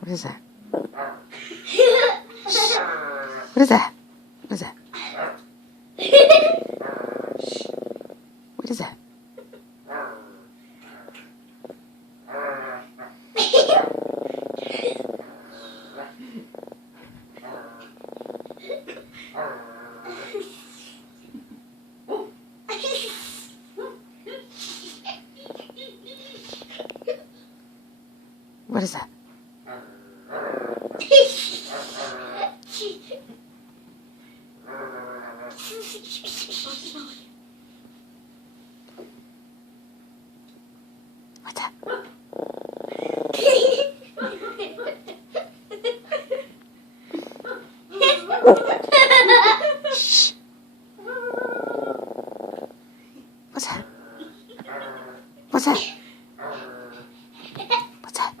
What is that? Shh. What is that? What is that? What is that? What is that? What's that? Shh. What's that? What's that? What's that?